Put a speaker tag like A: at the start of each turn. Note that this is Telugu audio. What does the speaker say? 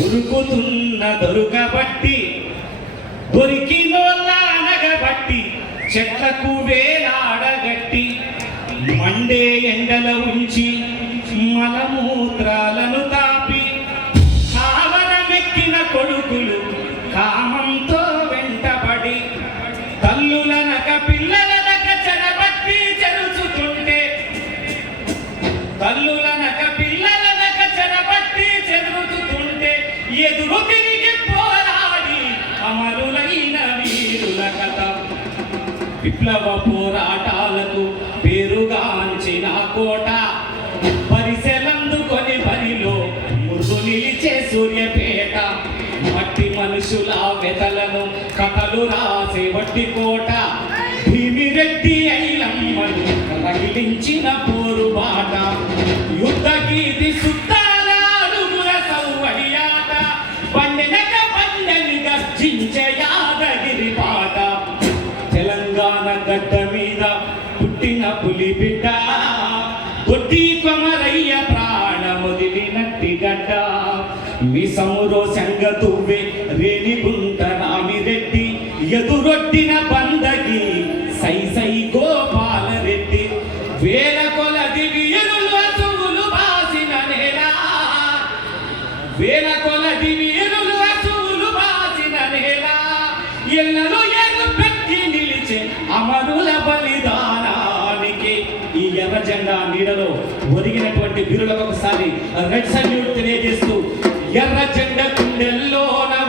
A: ఉరుకుతున్న దొరుకబట్టి దొరికినోళ్ళ అనగబట్టి చెట్లకు వేలాడగట్టి మండే ఎండల ఉంచి మలమూత్రాలను విప్లవ పోరాటాలకు పేరుగాంచిన కోట. పరిసెలందుకొని బరిలో మురుగు నిలిచే సూర్యపేట. మట్టి మనుషుల వెతలను కథలు రాసే వట్టి కోట. భీమిరెడ్డి ఐలమ్మను రగిలించిన పోరు బాట యుద్ధ గీతి కొట్టి కొమరయ్య ప్రాణముదిలినట్టి గడ్డ. మీ తువ్వే రేణి గుంత రామిరెడ్డి ఎదురొట్టిన బందగి సై సై గోపాలరెడ్డి వేల కొలది వీరులు బాసిన నేల. వేల కొలది వీరులు అసువులు బాసిన నేల. ఎన్నలు ఎన్ను పెట్టి నిలిచే అమరుల బలిదా ఎర్ర జెండా నీడలో ఒదిగినటువంటి వీరులకు ఒకసారి రెడ్ సల్యూట్ తెలియజేస్తూ ఎర్ర జెండ గుండెల్లోనా